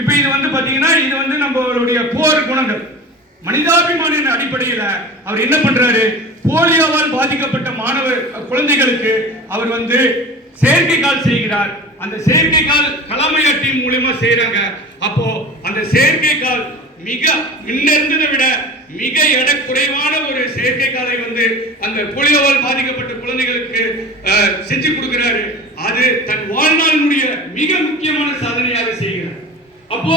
இப்ப இது வந்து பாத்தீங்கன்னா இது வந்து நம்மளுடைய போர் குணங்கள் மனிதாபிமான அடிப்படையில் அவர் என்ன பண்றாரு, போலியோவால் பாதிக்கப்பட்ட மாணவ குழந்தைகளுக்கு அவர் வந்து செயற்கைக்கால் செய்கிறார். அந்த செயற்கைக்கால் கலாமையா டீம் மூலமா செய்யறாங்க. அப்போ அந்த செயற்கைக்கால் மிக முன்னிருந்ததை விட மிக எடை குறைவான ஒரு செயற்கைக்காலை வந்து அந்த போலியோவால் பாதிக்கப்பட்ட குழந்தைகளுக்கு செஞ்சு கொடுக்கிறாரு. அது தன் வாழ்நாளுடைய மிக முக்கியமான சாதனையாக செய்கிறார். அப்போ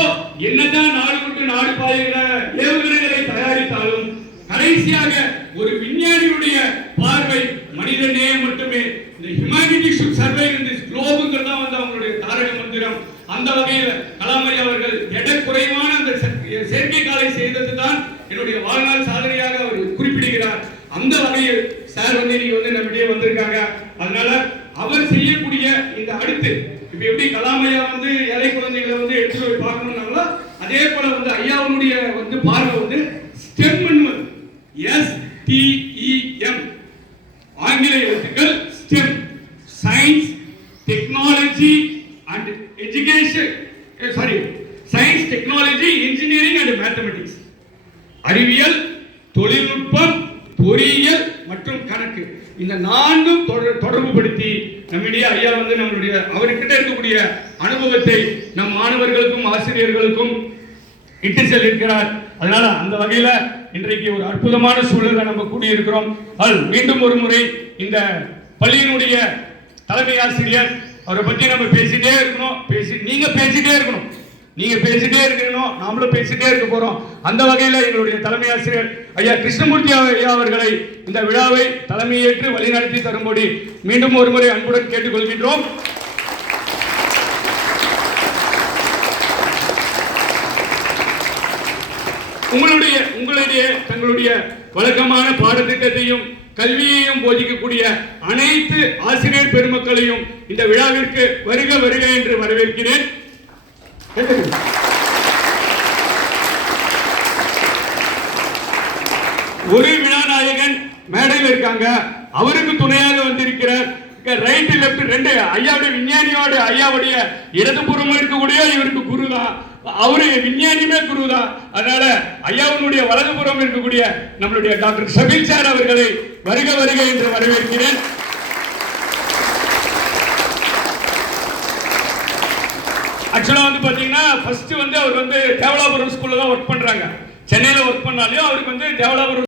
என்னதான் நாடு விட்டு நாடு பாய்கிற ஏவுகணைகளை தயாரித்தாலும் கடைசியாக ஒரு விஞ்ஞானியுடைய பார்வை மனிதனே மட்டுமே. இந்த humanity should survive in this குளோபுங்கிறது தான் வந்து அவங்களுடைய தாரக மந்திரம். அந்த வகையில் கலாமரி அவர்கள் எடை குறைவான அந்த செயற்கைக்காலை செய்தது தான் என்னுடைய வாழ்நாள் சாதனையாக அவர் குறிப்பிடுகிறார். அந்த வகையில் சார் வந்து நீங்க வந்து நம்மிடையே வந்திருக்காங்க. அதனால அவர் செய்யக்கூடிய இந்த அடுத்து இப்ப எப்படி கலாமையா வந்து ஏழை குழந்தைகளை வந்து எடுத்து போய் பார்க்கணும்னாங்களோ அதே போல வந்து ஐயாவுடைய வந்து பார்வை வந்து ஸ்டெம், STEM ஆங்கில எழுத்துக்கள் stem, science, technology and education, science, technology, engineering and mathematics, அறிவியல், தொழில்நுட்பம், பொறியியல் மற்றும் கணக்கு. இந்த நான்கும் தொடர்பு படுத்தி நம்முடைய ஐயா வந்து நம்மளுடைய அவர்கிட்ட இருக்கக்கூடிய அனுபவத்தை நம் மாணவர்களுக்கும் ஆசிரியர்களுக்கும் இட்டு செல்லிருக்கிறார். அதனால அந்த வகையில இன்றைக்கு ஒரு அற்புதமான சூழலை நம்ம கூடியிருக்கிறோம். மீண்டும் ஒரு முறை இந்த பள்ளியினுடைய தலைமை ஆசிரியர் அவரை பற்றி நம்ம பேசிட்டே இருக்கணும். நீங்க பேசிட்டே இருக்கணும், நாமளும் பேசிட்டே இருக்க போறோம். அந்த வகையில் எங்களுடைய தலைமை ஆசிரியர் ஐயா கிருஷ்ணமூர்த்தி ஐயா அவர்களை இந்த விழாவை தலைமையேற்று வழிநடத்தி தரும்படி மீண்டும் ஒரு முறை அன்புடன் கேட்டுக்கொள்கின்றோம். உங்களுடைய தங்களுடைய வழக்கமான பாடத்திட்டத்தையும் கல்வியையும் போதிக்கக்கூடிய அனைத்து ஆசிரியர் பெருமக்களையும் இந்த விழாவிற்கு வருக வருக என்று வரவேற்கிறேன். ஒரு விழாநாயகன் மேடையில் இருக்காங்க, அவருக்கு துணையாக வந்திருக்கிறார். ரைட் லெப்ட் ரெண்டு ஐயாவுடைய விஞ்ஞானியோட ஐயாவுடைய இடதுபுறமும் இருக்கக்கூடிய இவருக்கு குரு தான், அவரு விஞ்ஞானியுமே குரு தான். அதனால ஐயாவுடைய வலதுபுறம் இருக்கக்கூடிய நம்மளுடைய டாக்டர் ஷபீல் சார் அவர்களை வருக வருக என்று வரவேற்கிறேன். ஆக்சுவலா வந்து பாத்தீங்கன்னா ஃபர்ஸ்ட் வந்து அவர் வந்து தேவலாபுரம் ஸ்கூல்ல தான் ஒர்க் பண்றாங்க. சென்னையில ஒர்க் பண்ணாலும் அவருக்கு வந்து தேவலாபுரம்